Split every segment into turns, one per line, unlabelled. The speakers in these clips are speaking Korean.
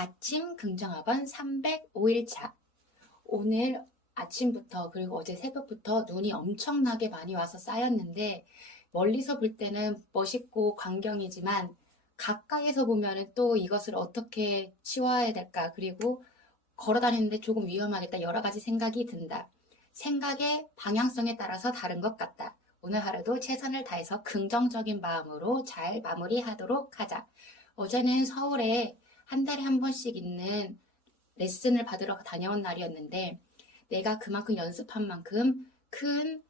아침 긍정학원 305일차. 오늘 아침부터 그리고 어제 새벽부터 눈이 엄청나게 많이 와서 쌓였는데 멀리서 볼 때는 멋있고 광경이지만 가까이서 보면은 또 이것을 어떻게 치워야 될까 그리고 걸어 다니는데 조금 위험하겠다 여러 가지 생각이 든다. 생각의 방향성에 따라서 다른 것 같다. 오늘 하루도 최선을 다해서 긍정적인 마음으로 잘 마무리하도록 하자. 어제는 서울에 한 달에 한 번씩 있는 레슨을 받으러 다녀온 날이었는데 내가 그만큼 연습한 만큼 큰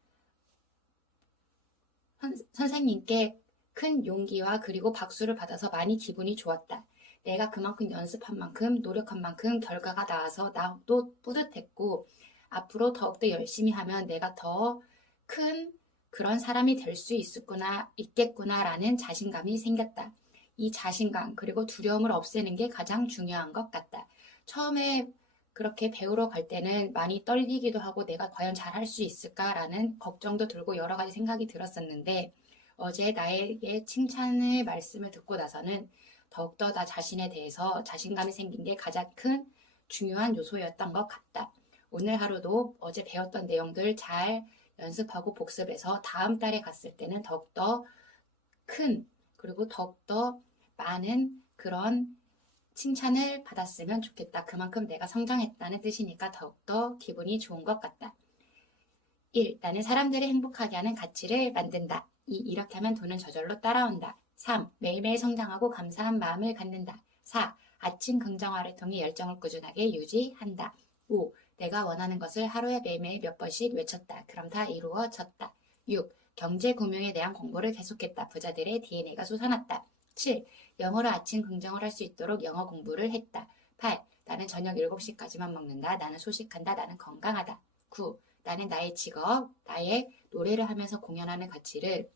선- 선생님께 큰 용기와 그리고 박수를 받아서 많이 기분이 좋았다. 내가 그만큼 연습한 만큼 노력한 만큼 결과가 나와서 나도 뿌듯했고 앞으로 더욱더 열심히 하면 내가 더 큰 그런 사람이 될 수 있겠구나, 있겠구나라는 자신감이 생겼다. 이 자신감 그리고 두려움을 없애는 게 가장 중요한 것 같다. 처음에 그렇게 배우러 갈 때는 많이 떨리기도 하고 내가 과연 잘할 수 있을까라는 걱정도 들고 여러 가지 생각이 들었었는데 어제 나에게 칭찬의 말씀을 듣고 나서는 더욱더 나 자신에 대해서 자신감이 생긴 게 가장 큰 중요한 요소였던 것 같다. 오늘 하루도 어제 배웠던 내용들 잘 연습하고 복습해서 다음 달에 갔을 때는 더욱더 큰 그리고 더욱더 많은 그런 칭찬을 받았으면 좋겠다. 그만큼 내가 성장했다는 뜻이니까 더욱더 기분이 좋은 것 같다. 1. 나는 사람들을 행복하게 하는 가치를 만든다. 2. 이렇게 하면 돈은 저절로 따라온다. 3. 매일매일 성장하고 감사한 마음을 갖는다. 4. 아침 긍정화를 통해 열정을 꾸준하게 유지한다. 5. 내가 원하는 것을 하루에 매일매일 몇 번씩 외쳤다. 그럼 다 이루어졌다. 6. 경제 금융에 대한 공부를 계속했다. 부자들의 DNA가 솟아났다. 7. 영어로 아침 긍정을 할 수 있도록 영어 공부를 했다. 8. 나는 저녁 7시까지만 먹는다. 나는 소식한다. 나는 건강하다. 9. 나는 나의 직업, 나의 노래를 하면서 공연하는 가치를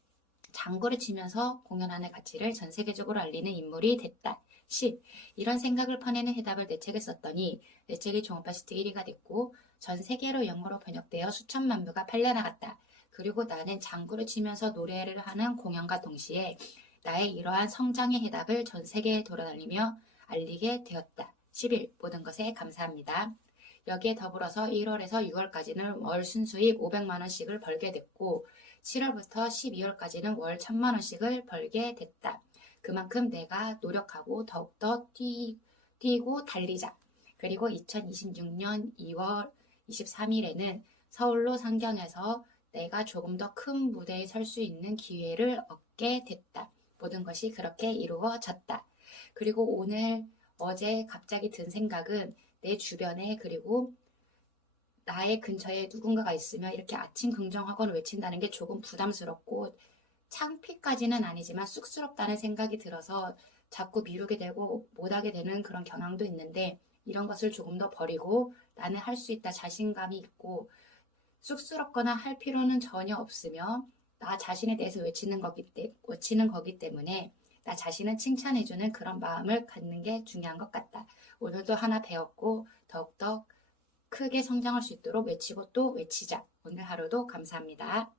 장구를 치면서 공연하는 가치를 전 세계적으로 알리는 인물이 됐다. 10. 이런 생각을 퍼내는 해답을 내 책에 썼더니 내 책이 종합바스트 1위가 됐고 전 세계로 영어로 번역되어 수천만 부가 팔려나갔다. 그리고 나는 장구를 치면서 노래를 하는 공연과 동시에 나의 이러한 성장의 해답을 전 세계에 돌아다니며 알리게 되었다. 11. 모든 것에 감사합니다. 여기에 더불어서 1월에서 6월까지는 월 순수익 500만 원씩을 벌게 됐고 7월부터 12월까지는 월 1000만 원씩을 벌게 됐다. 그만큼 내가 노력하고 더욱더 뛰, 뛰고 달리자. 그리고 2026년 2월 23일에는 서울로 상경해서 내가 조금 더 큰 무대에 설 수 있는 기회를 얻게 됐다. 모든 것이 그렇게 이루어졌다. 그리고 오늘 어제 갑자기 든 생각은 내 주변에 그리고 나의 근처에 누군가가 있으면 이렇게 아침 긍정학원을 외친다는 게 조금 부담스럽고 창피까지는 아니지만 쑥스럽다는 생각이 들어서 자꾸 미루게 되고 못하게 되는 그런 경향도 있는데 이런 것을 조금 더 버리고 나는 할 수 있다 자신감이 있고 쑥스럽거나 할 필요는 전혀 없으며 나 자신에 대해서 외치는 거기, 때, 외치는 거기 때문에 나 자신을 칭찬해주는 그런 마음을 갖는 게 중요한 것 같다. 오늘도 하나 배웠고 더욱더 크게 성장할 수 있도록 외치고 또 외치자. 오늘 하루도 감사합니다.